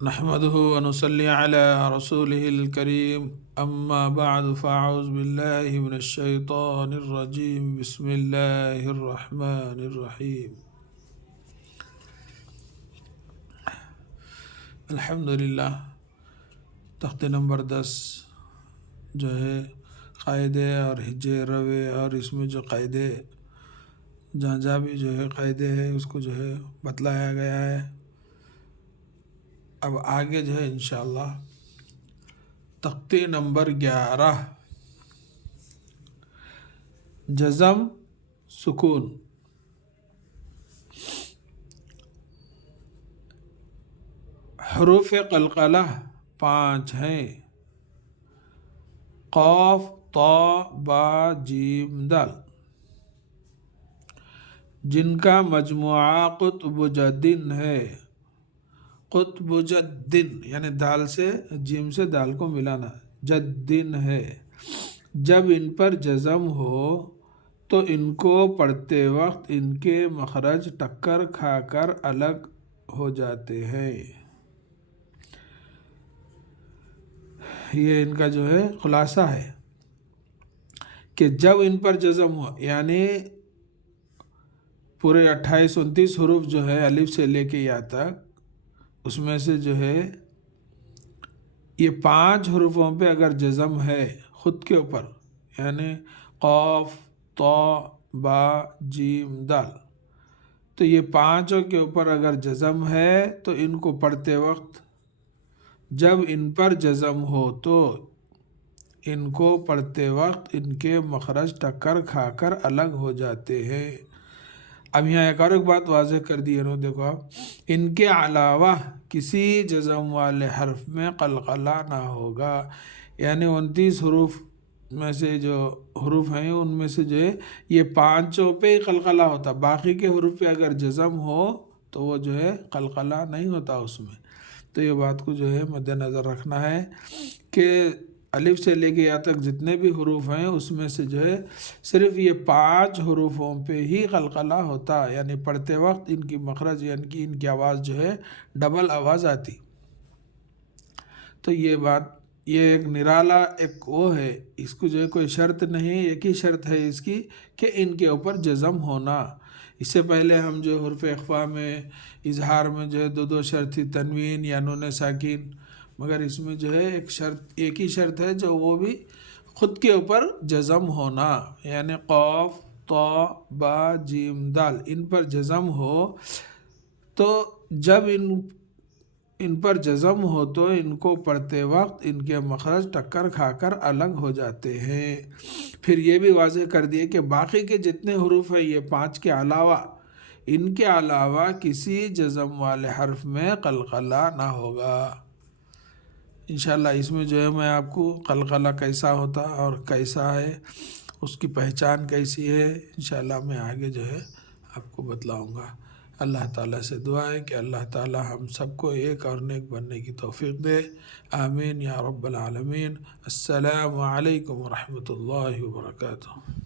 نحمده ونصلي على رسوله الكريم أما بعد فأعوذ بالله من الشيطان الرجيم بسم الله الرحمن الرحيم الحمدللہ تخت نمبر 10 جو ہے قاعدے اور ہجے روے اور اس میں جو قاعدے جہاں جہاں بھی جو ہے قاعدے ہیں اس کو جو ہے بتلایا گیا ہے۔ اب آگے جو ہے انشاءاللہ تختی نمبر 11 جزم سکون۔ حروف قلقلہ 5 ہیں، قاف طا با جیم دال، جن کا مجموعہ قطب جدن ہے۔ قطب جدن یعنی دال سے جیم سے دال کو ملانا، جدن ہے۔ جب ان پر جزم ہو تو ان کو پڑھتے وقت ان کے مخرج ٹکر کھا کر الگ ہو جاتے ہیں۔ یہ ان کا جو ہے خلاصہ ہے کہ جب ان پر جزم ہو یعنی پورے 28-29 حروف جو ہے الف سے لے کے یا تک، اس میں سے جو ہے یہ 5 حروفوں پہ اگر جزم ہے خود کے اوپر، یعنی قاف طا با جیم دال، تو یہ 5 کے اوپر اگر جزم ہے تو ان کو پڑھتے وقت جب ان پر جزم ہو تو ان کو پڑھتے وقت ان کے مخرج ٹکر کھا کر الگ ہو جاتے ہیں۔ اب یہاں ایک اور بات واضح کر دی ہے، دیکھو آپ، ان کے علاوہ کسی جزم والے حرف میں قلقلہ نہ ہوگا، یعنی 29 حروف میں سے جو حروف ہیں ان میں سے جو ہے یہ 5 پہ ہی قلقلہ ہوتا، باقی کے حروف پہ اگر جزم ہو تو وہ جو ہے قلقلہ نہیں ہوتا اس میں۔ تو یہ بات کو جو ہے مد نظر رکھنا ہے کہ الف سے لے کے یا تک جتنے بھی حروف ہیں اس میں سے جو ہے صرف یہ 5 حروفوں پہ ہی قلقلہ ہوتا، یعنی پڑھتے وقت ان کی مخرج یعنی کہ ان کی آواز جو ہے ڈبل آواز آتی۔ تو یہ بات یہ ایک نرالا ایک وہ ہے، اس کو جو ہے کوئی شرط نہیں، ایک ہی شرط ہے اس کی کہ ان کے اوپر جزم ہونا۔ اس سے پہلے ہم جو حروف اخفاء میں اظہار میں جو ہے دو شرط تھی، تنوین یا نون ساکن، مگر اس میں جو ہے ایک ہی شرط ہے جو وہ بھی خود کے اوپر جزم ہونا، یعنی قاف طا با جیم دال ان پر جزم ہو تو جب ان پر جزم ہو تو ان کو پڑھتے وقت ان کے مخرج ٹکر کھا کر الگ ہو جاتے ہیں۔ پھر یہ بھی واضح کر دیے کہ باقی کے جتنے حروف ہیں یہ 5 کے علاوہ، ان کے علاوہ کسی جزم والے حرف میں قلقلہ نہ ہوگا۔ انشاءاللہ اس میں جو ہے میں آپ کو قلقلہ کیسا ہوتا اور کیسا ہے، اس کی پہچان کیسی ہے، انشاءاللہ میں آگے جو ہے آپ کو بتلاؤں گا۔ اللہ تعالیٰ سے دعا ہے کہ اللہ تعالیٰ ہم سب کو ایک اور نیک بننے کی توفیق دے، آمین یا رب العالمین۔ السلام علیکم ورحمۃ اللہ وبرکاتہ۔